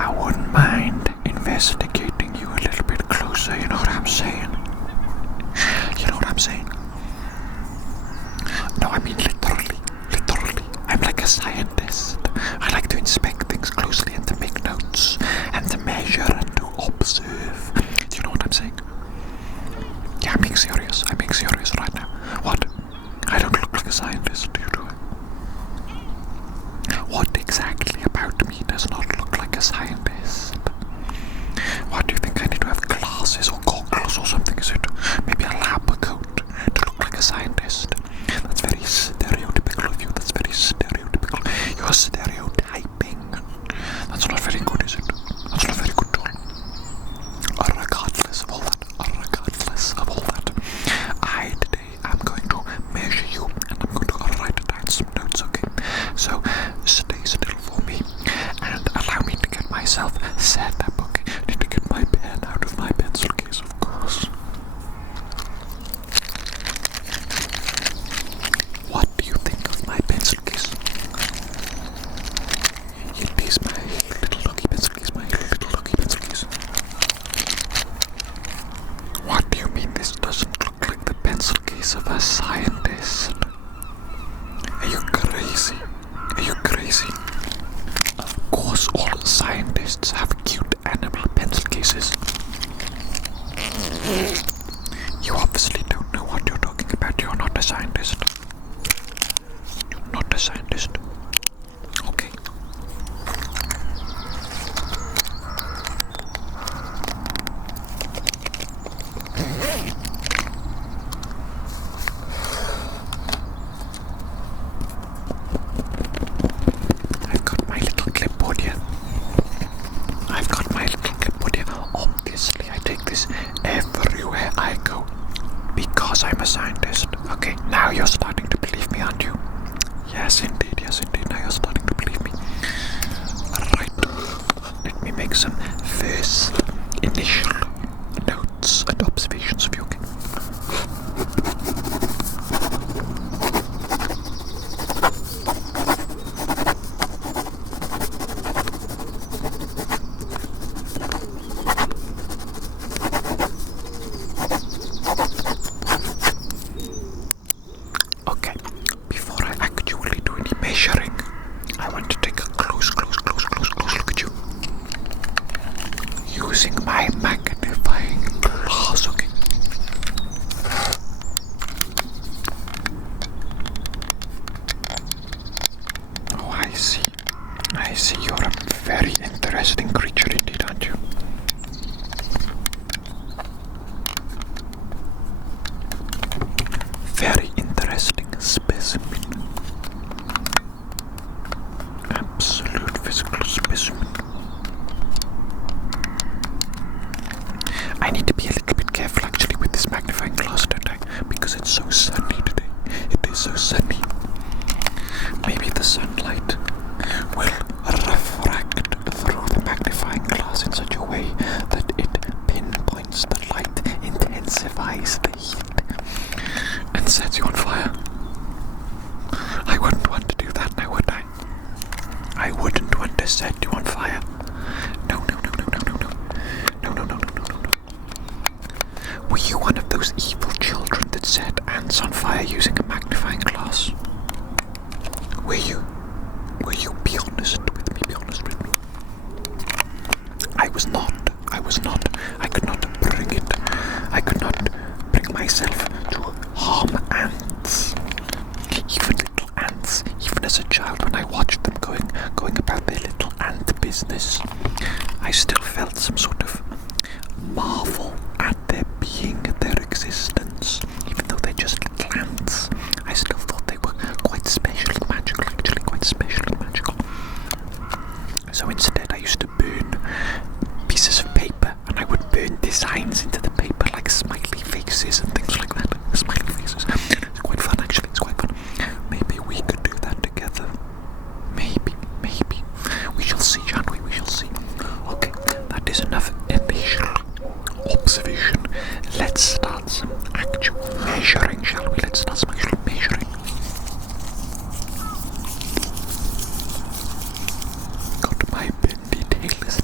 I wouldn't mind investigating you a little bit closer, you know what I'm saying? You know what I'm saying? No, I mean literally. I'm like a scientist. I like to inspect things closely and to make notes and to measure and to observe. Do you know what I'm saying? Yeah, I'm being serious right now. What? I don't look like a scientist, do I? What exactly about me does not look like a scientist? What do you think? I need to have glasses or goggles or something, is it? Maybe a lab coat to look like a scientist. That's very stereotypical of you. That's very stereotypical. You're stereotyping. That's not very good, is it? That's not very good at all. Regardless of all that, today I'm going to measure you and I'm going to write down some notes, okay? So stay still for me and allow me to get myself set up, okay? I need to get my pen out of my pencil case, of course. What do you think of my pencil case? It is my little doggy pencil case, What do you mean this doesn't look like the pencil case of a scientist? Are you crazy? Of course all scientists have cute animal pencil cases. You obviously don't know what you're talking about. You're not a scientist. Okay. I've got my little clipboard here. Obviously, I take this everywhere I go because I'm a scientist. Okay, now you're starting to believe me, aren't you? Yes, indeed. Now you're starting to believe me. Right. Let me make some first initial notes and observations of you, okay? Okay, before I actually do any measuring, I want to take a close look at you. Using my magnifying glass, okay? Oh, I see. You're a very interesting creature indeed, aren't you? Very interesting specimen. Absolute physical specimen. I need to be a little bit careful actually with this magnifying glass, don't I? Because it's so sunny today. It is so sunny. Maybe the sunlight will refract through the magnifying glass in such a way that it pinpoints the light, intensifies the heat, and sets you on fire. I wouldn't want to do that now, would I? I wouldn't want to set you on fire. No. Were you one of those evil children that set ants on fire using a magnifying glass? Were you? Be honest with me. I was not. I could not bring it. I could not bring myself to harm ants. Even little ants. Even as a child, when I watched them going about their little ant business, I still felt some sort of marvel at their being, their existence. Even though they're just little ants, I still thought they were quite special and magical, actually quite special and magical. So instead I used to burn pieces of paper, and I would burn designs into the paper like smiley faces and things like that. Smiley faces. It's quite fun actually, it's quite fun. Maybe we could do that together. Maybe. We shall see, shan't we? We shall see. Okay, that is enough initial observation. Let's start some actual measuring, shall we? Let's start some actual measuring. Got my bendy tailors.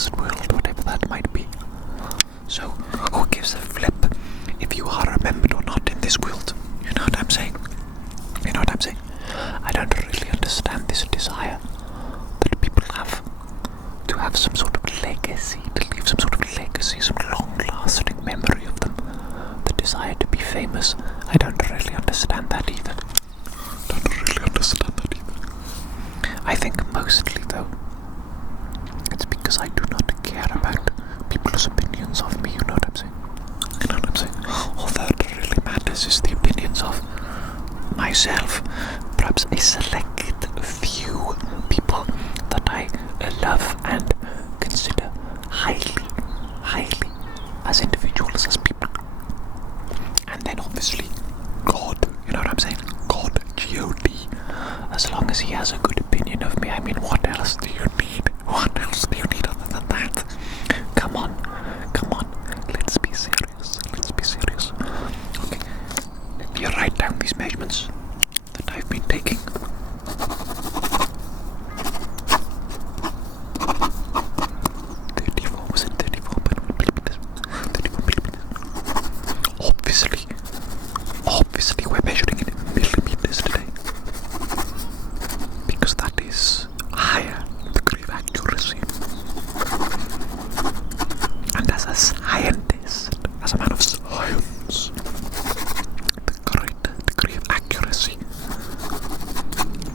next world, whatever that might be. So, who gives a flip if you are remembered or not in this world? You know what I'm saying? You know what I'm saying? I don't really understand this desire that people have to have some sort of legacy, to leave some sort of legacy, some long-lasting memory of them. The desire to be famous. I don't really understand that either. I think mostly, though, it's because I do not care about people's opinions of me, you know what I'm saying? You know what I'm saying? All that really matters is the opinions of myself, perhaps a select few people that I love and consider highly as individuals, as people. And then obviously God, you know what I'm saying? God, G-O-D. As long as he has a good opinion of me, I mean, what else do you need? What else do you need other than that? Come on, let's be serious, Okay, let me write down these measurements that I've been taking. 34, was it 34 millimeters? 34 millimeters. Obviously we're measuring it in millimeters today. Because that is a higher degree of accuracy. And as a scientist, as a man of science, the great degree of accuracy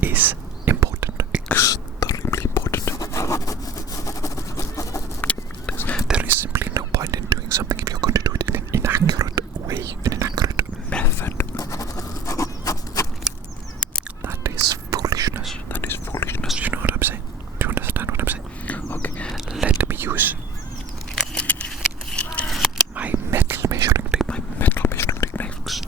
is important, extremely important. There is simply no point in doing something if you're going to do it in an inaccurate way, in an inaccurate method. That is foolishness, you know what I'm saying? Do you understand what I'm saying? Okay, let me use my metal measuring tape next.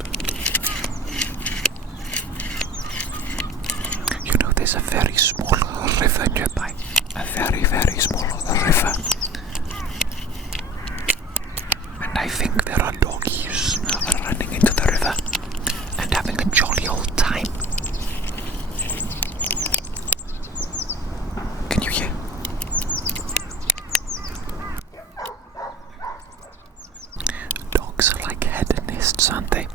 You know, there's a very small river nearby. A very, very small river. And I think there are doggies running into the river and having a jolly old time. Can you hear? Dogs are like hedonists, aren't they?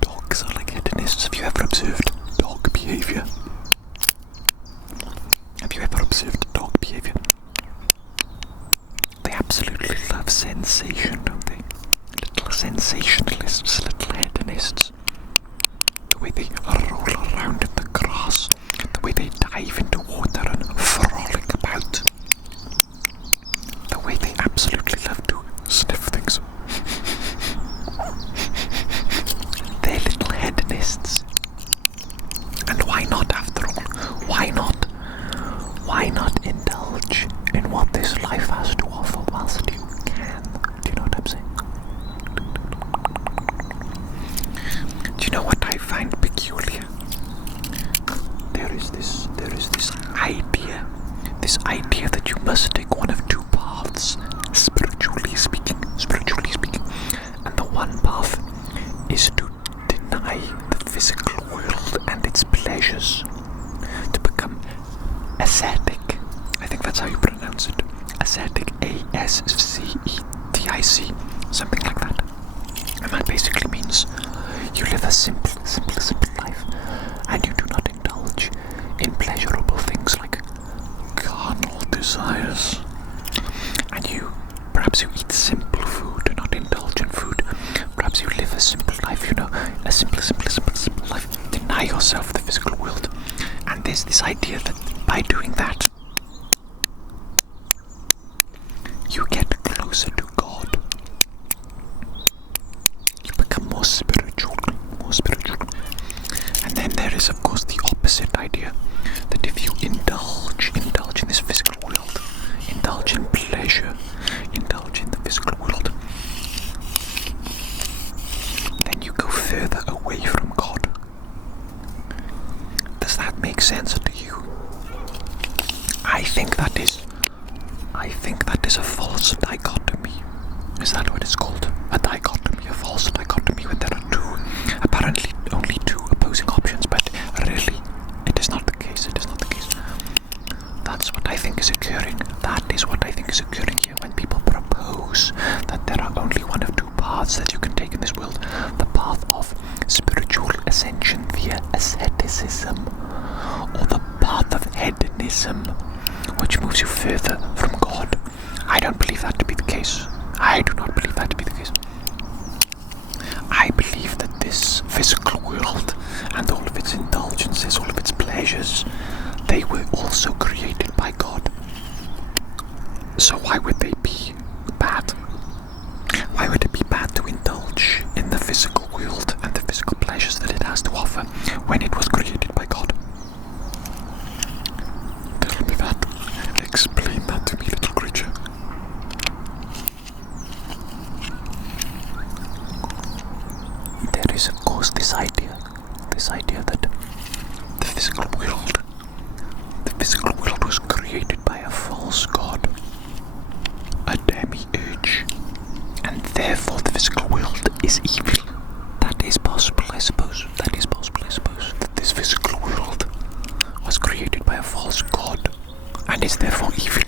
Dogs are like hedonists. Have you ever observed dog behavior? They absolutely love sensation, don't they? Little sensationalists, little hedonists. The way they roll around in the grass, the way they dive into water and frolic about, the way they absolutely love to sniff things. They're little hedonists. And why not, after all? Why not? Why not indulge in what this life has to offer whilst you can? Do you know what I'm saying? Do you know what I find peculiar? There is this idea that you must take one of two paths, spiritually speaking. And the one path is to deny the physical world and its pleasures, to become ascetic. I think that's how you pronounce it. Ascetic, A-S-C-E-T-I-C, something like that. And that basically means you live a simple life, and you do not indulge in pleasurable things like carnal desires. And perhaps you eat simple food, do not indulge in food. Perhaps you live a simple life, you know, a simple life. Deny yourself the physical world. And there's this idea that by doing that, you get closer to God. You become more spiritual. And then there is, of course, the opposite idea, that if you indulge in this physical world, indulge in pleasure, indulge in the physical world, then you go further away from God. Does that make sense to you? I think that is a false dichotomy. Is that what it's called? A dichotomy, a false dichotomy, when there are apparently only two opposing options, but really, it is not the case. That's what I think is occurring occurring. That is what I think is occurring here when people propose that there are only one of two paths that you can take in this world. The path of spiritual ascension via asceticism, or the path of hedonism, which moves you further from God. I don't believe that to be the case. I do not believe that to be the case. I believe that this physical world and all of its indulgences, all of its pleasures, they were also created by God. So why would they be bad? Why would it be bad to indulge in the physical world and the physical pleasures that it has to offer when it was created by God? Tell me that. Explain that to me, little creature. There is, of course, this idea that the physical world was created by a false god, a demiurge, and therefore the physical world is evil. That is possible, I suppose. That this physical world was created by a false god and is therefore evil.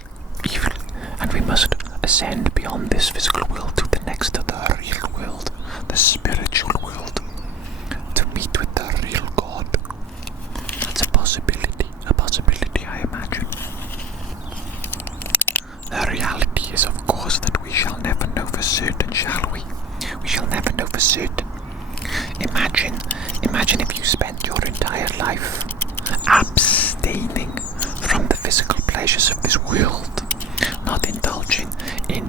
And we must ascend beyond this physical world to the next, to the real world, the spiritual world, to meet with the real God. That's a possibility, I imagine. The reality is, of course, that we shall never know for certain, shall we? We shall never know for certain. Imagine if you spent your entire life abstaining from the physical pleasures of this world, not indulging in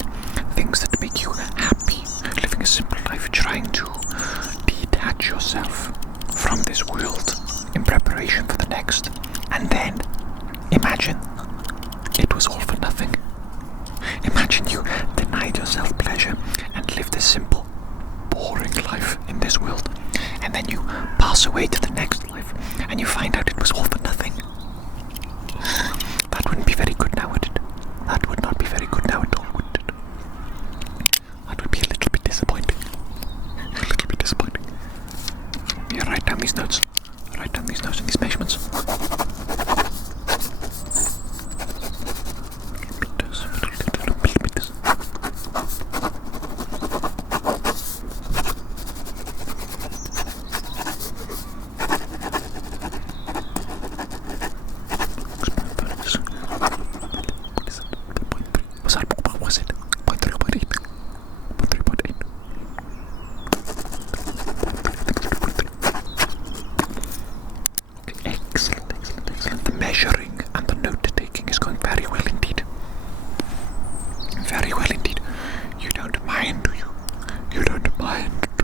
things that make you happy, living a simple life, trying to detach yourself from this world in preparation for the next. And then, imagine it was all for nothing. Imagine you denied yourself pleasure and lived a simple, boring life in this world. And then you pass away to the next life and you find out it was all for nothing. That wouldn't be very good now, would it? That would not be very good now at all, would it? That would be a little bit disappointing. Yeah, write down these notes. And these measurements. Millimeters. What was it? 0.3 or 0.8? 0.3, 0.8. Excellent. The measuring and the note-taking is going very well indeed. Very well indeed. You don't mind, do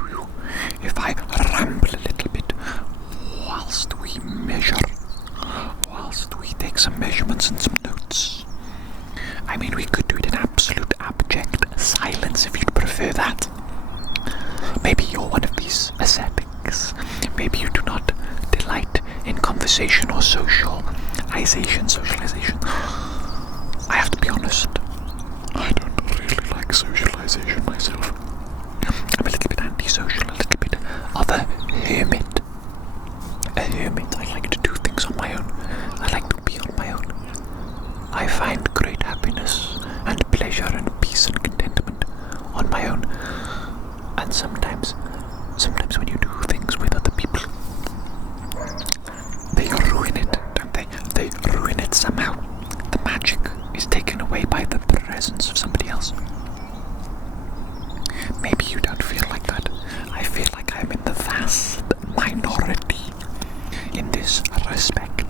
you? If I ramble a little bit whilst we measure, whilst we take some measurements and some notes? I mean, we could do it in absolute abject silence if you'd prefer that. Maybe you're one of these ascetics. Maybe you do not delight in conversation or socialization. I have to be honest, I don't really like socialization myself. I'm a little bit antisocial, a little bit of a hermit. I like to do things on my own. I like to be on my own. I find great happiness and pleasure and peace and contentment on my own. And sometimes when you do things with other people, they ruin it, don't they? They ruin it somehow. The magic is taken away by the presence of somebody else. Maybe you don't feel like that. I feel like I'm in the vast minority in this respect.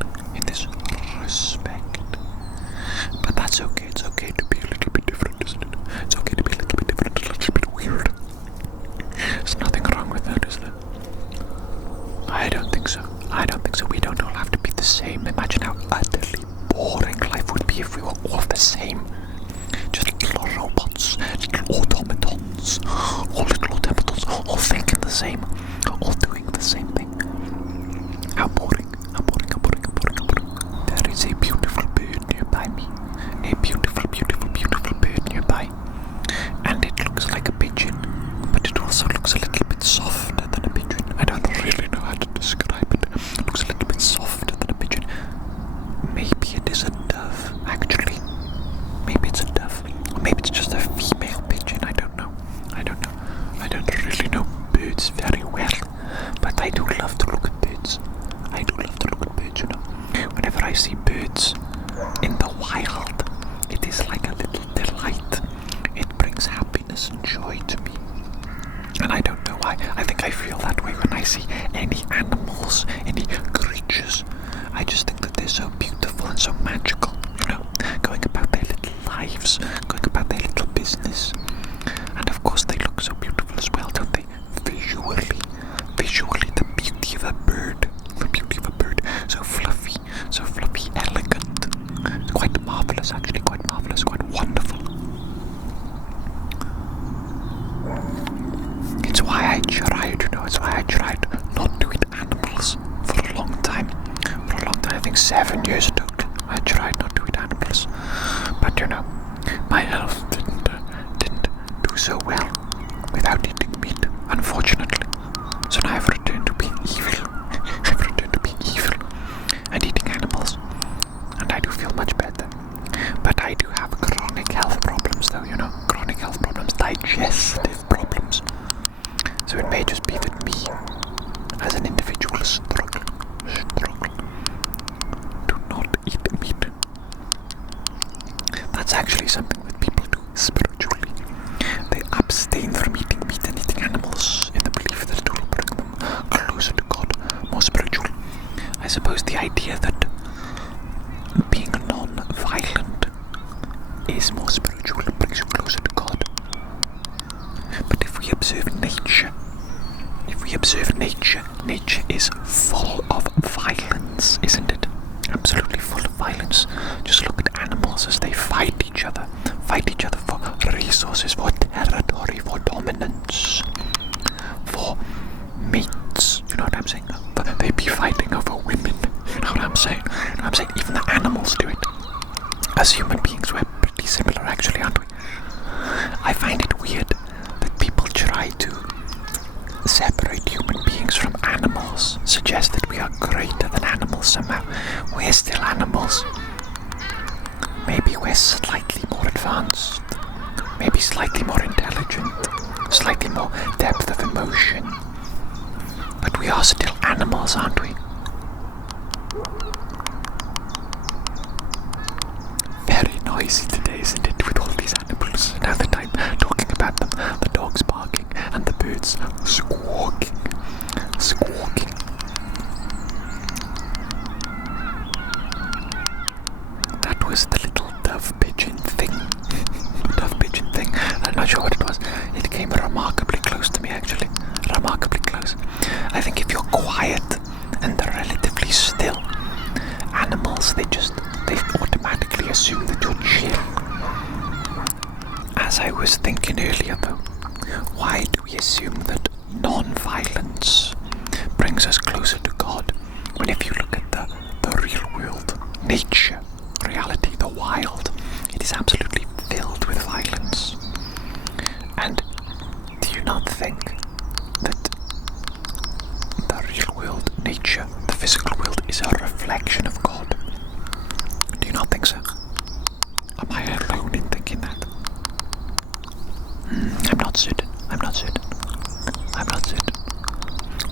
But that's okay. It's okay to be a little bit different, isn't it? It's okay to be a little bit different, a little bit weird. There's nothing wrong with that, is there? I don't think so. We don't all have to be the same. Imagine how utterly boring life would be if we were all the same. Just little robots, little automatons, all thinking the same, all doing the same thing. How boring. There is a beautiful bird nearby me. A beautiful bird nearby. And it looks like a pigeon, but it also looks a little bit softer than a pigeon. I don't really know how to describe it. It looks a little bit softer than a pigeon. Maybe it is a dove, actually. see any animals, any creatures, I just think that they're so beautiful and so magical, going about their little lives, going about their little business. And of course they look so beautiful as well, don't they? Visually, the beauty of a bird, so fluffy, elegant, quite marvellous, actually, quite wonderful. It's why I tried not to eat animals for a long time, I think 7 years ago, I tried not to eat animals, but my health didn't do so well without eating meat, unfortunately. So now I've returned to being evil. And eating animals, and I do feel much better. But I do have chronic health problems though, chronic health problems, digestive problems. So it may just be that me, as an individual, struggle to not eat meat. That's actually something that people do spiritually. They abstain from eating meat and eating animals in the belief that it will bring them closer to God, more spiritual. I suppose the idea that being non-violent is more spiritual and brings you closer to God. But if we observe nature, nature is full of violence, isn't it? Absolutely full of violence. Just look at animals as they fight each other for resources, for territory, for dominance, for mates, you know what I'm saying? They'd be fighting over women, you know what I'm saying? Even the animals do it. As human beings, we're pretty similar actually, aren't we? I find it weird that people try to separate human beings from animals, suggest that we are greater than animals somehow. We're still animals. Maybe we're slightly more advanced, maybe slightly more intelligent, slightly more depth of emotion. But we are still animals, aren't we? Very noisy today, isn't it, with all these animals? Now that I'm talking about them, the dogs barking and the birds squawking. That was the little dove pigeon thing. I'm not sure what it was. It came remarkably close to me, actually. Remarkably close. I think if you're quiet and relatively still, animals, they automatically assume that you're chill. As I was thinking earlier though, why do we assume that non-violence brings us closer to God, when if you look at the real world, nature, reality, the wild, it is absolutely filled with violence? And do you not think that the real world, nature, the physical world, is a reflection of God? Do you not think so? Am I alone in thinking that? I'm not certain.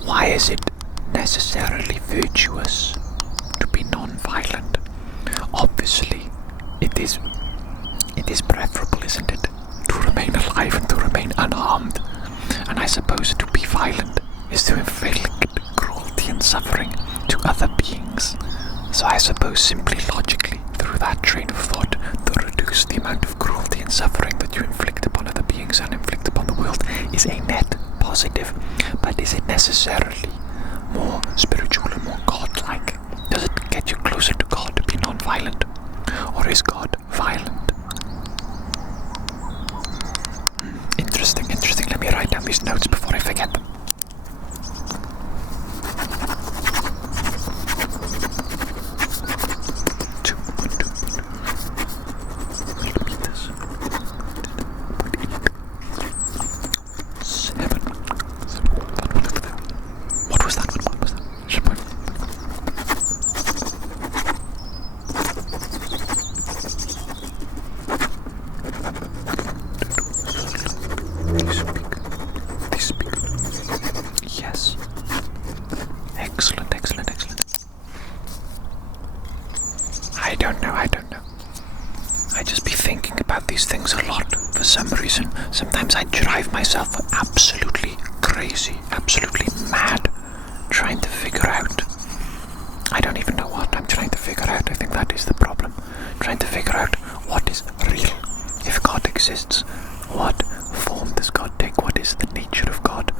Why is it necessarily virtuous to be non-violent? Obviously, it is preferable, isn't it, to remain alive and to remain unharmed. And I suppose to be violent is to inflict cruelty and suffering to other beings. So I suppose simply logically, through that train of thought, to reduce the amount of cruelty and suffering that you inflict upon other beings and inflict upon the world is a net positive. But is it necessarily more spiritual and more godlike? Does it get you closer to God to be non-violent? Or is God violent? Interesting. Let me write down these notes before I forget them. I don't know. I just be thinking about these things a lot for some reason. Sometimes I drive myself absolutely crazy, absolutely mad trying to figure out. I don't even know what I'm trying to figure out. I think that is the problem. Trying to figure out what is real. If God exists, what form does God take? What is the nature of God?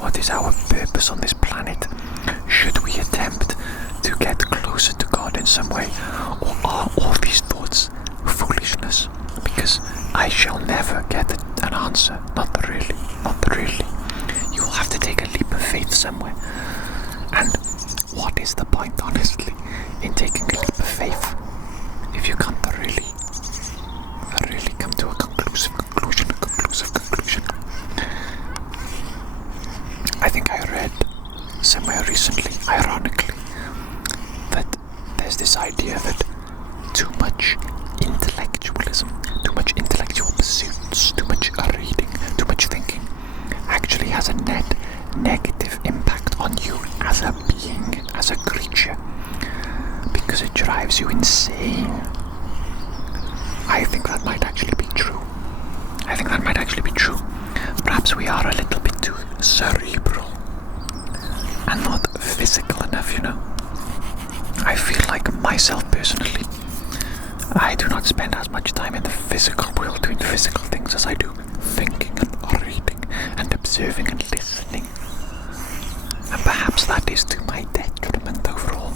What is our purpose on this planet? Should we attempt to get closer to God in some way? Or are all these thoughts foolishness? Because I shall never get an answer. Not really. Not really. You'll have to take a leap of faith somewhere. And what is the point, honestly, in taking a leap of faith if you can't really come to a conclusive conclusion? I think I read somewhere recently, ironically, that there's this idea that too much intellectualism, too much intellectual pursuits, too much reading, too much thinking actually has a net negative impact on you as a being, as a creature, because it drives you insane. I think that might actually be true. Perhaps we are a little bit too cerebral and not physical enough, you know. I feel like myself personally, I do not spend as much time in the physical world doing physical things as I do thinking and reading and observing and listening. And perhaps that is to my detriment overall.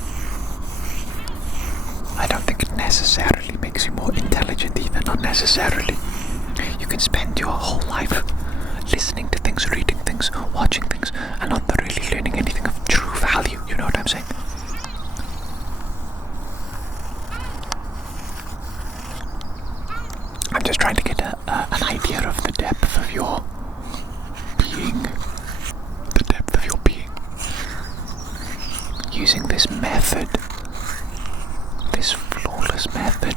I don't think it necessarily makes you more intelligent either, not necessarily. You can spend your whole life listening to things, reading things, watching things, and not really learning anything of true value, you know what I'm saying? I'm just trying to get an idea of the depth of your being. The depth of your being. Using this method, this flawless method.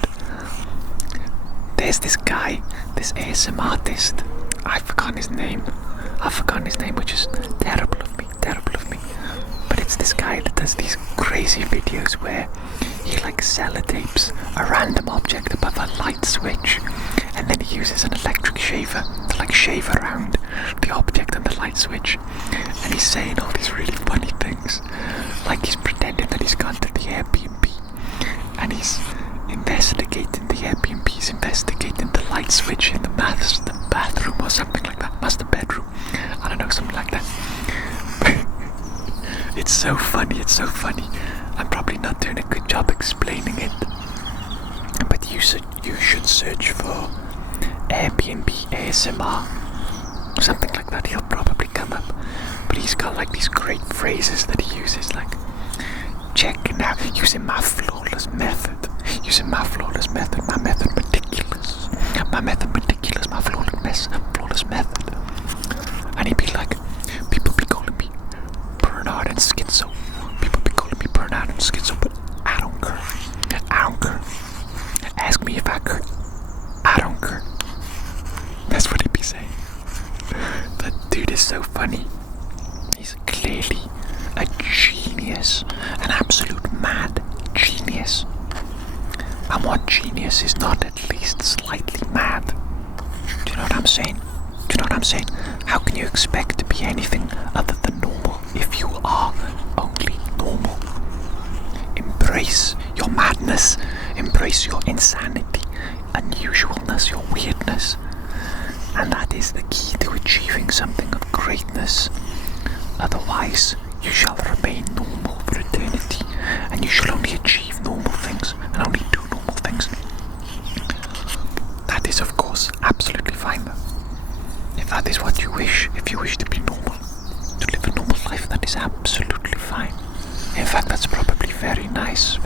There's this guy, this ASM artist. I've forgotten his name, which is terrible of me. But it's this guy that does these crazy videos where he like sellotapes a random object above a light switch, and then he uses an electric shaver to like shave around the object and the light switch. And he's saying all these really funny things, like he's pretending that he's gone to the Airbnb and he's investigating the Airbnb, he's investigating the light switch in the bathroom or something like that, master bedroom, I don't know, something like that. It's so funny. I'm probably not doing a good job explaining it, but you should search for Airbnb ASMR, something like that. He'll probably come up. But he's got like these great phrases that he uses, like check now, using my flawless method, my method meticulous, my flawless method. And he'd be like, people be calling me Bernard and Schizo. But I don't care. Ask me if I care. I don't care. That's what he'd be saying. That dude is so funny. He's clearly a genius, an absolute mad genius. And what genius is not at least slightly mad? Do you know what I'm saying? How can you expect to be anything other than normal if you are only normal? Embrace your madness, embrace your insanity, unusualness, your weirdness. And that is the key to achieving something of greatness. Otherwise, you shall remain normal for eternity, and you shall only achieve normal things and only do normal things. That is, of course, absolutely fine though. If that is what you wish, if you wish to be normal, to live a normal life, that is absolutely fine. In fact, that's probably very nice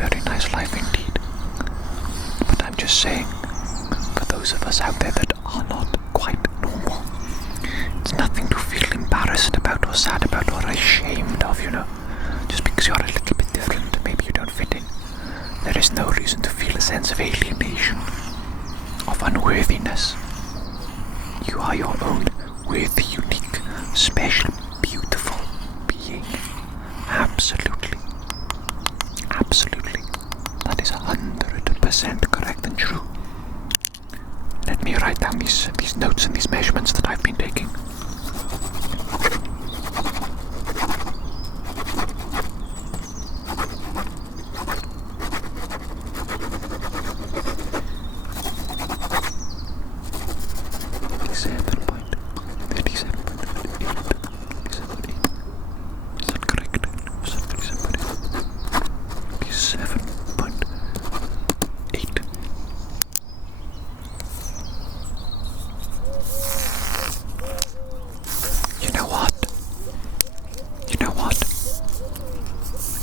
life indeed. But I'm just saying, for those of us out there that are not quite normal, it's nothing to feel embarrassed about or sad about or ashamed of, you know. Just because you're a little bit different, maybe you don't fit in. There is no reason to feel a sense of alienation, of unworthiness. You are your own worthy, unique, special, beautiful being. Absolutely. That is 100% correct and true. Let me write down these notes and these measurements that I've been taking. Is that correct? Is that 37.8. You know what?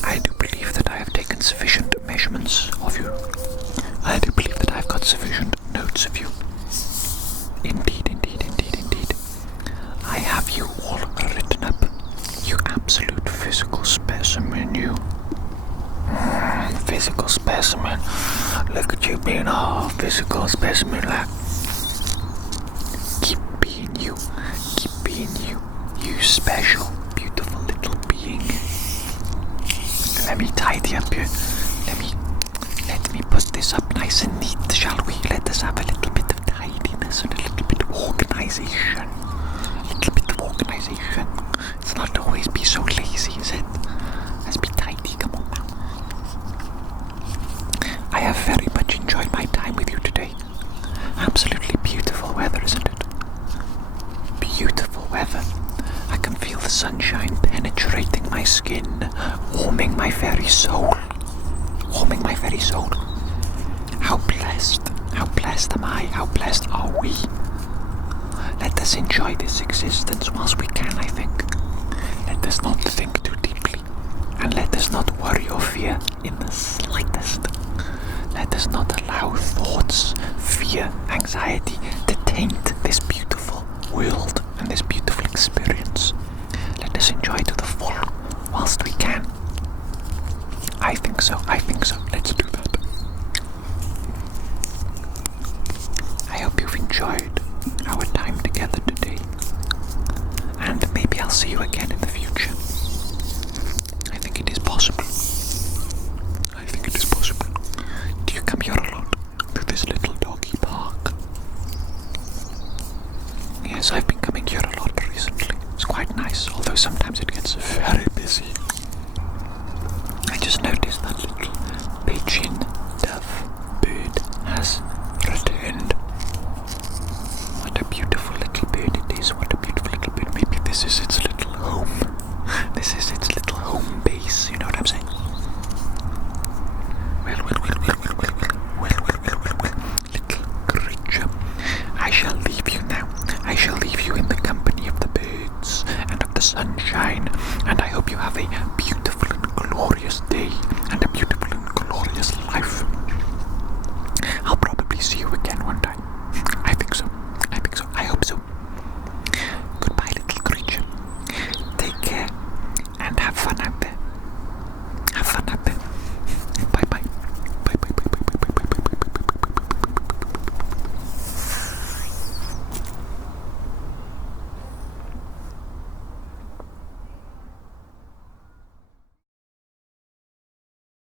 I do believe that I have taken sufficient measurements of you. I do believe that I've got sufficient notes of you. Indeed. I have you all written up. You absolute physical specimen, you. Physical specimen. Look at you being a physical specimen, lad. Keep being you. You special, beautiful little being. Let me tidy up here. Let me put this up nice and neat, shall we? Let us have a little bit of tidiness and a little bit of organization. Let's not always be so lazy, is it? Let's be tidy, come on now. I have very much enjoyed my time with you today. Absolutely beautiful weather, isn't it? Beautiful weather. I can feel the sunshine penetrating my skin, warming my very soul. How blessed am I? How blessed are we? Let us enjoy this existence whilst we can, I think. Let us not think too deeply, and let us not worry or fear in the slightest. Let us not allow thoughts, fear, anxiety to taint this beautiful world and this beautiful experience. Let us enjoy to the full whilst we can. I think so. Let's do that. I hope you've enjoyed our time together today, and maybe I'll see you again in the future. I think it is possible. Do you come here a lot to this little doggy park? Yes, I've been coming here a lot recently. It's quite nice, although sometimes it gets very busy. I just noticed that little pigeon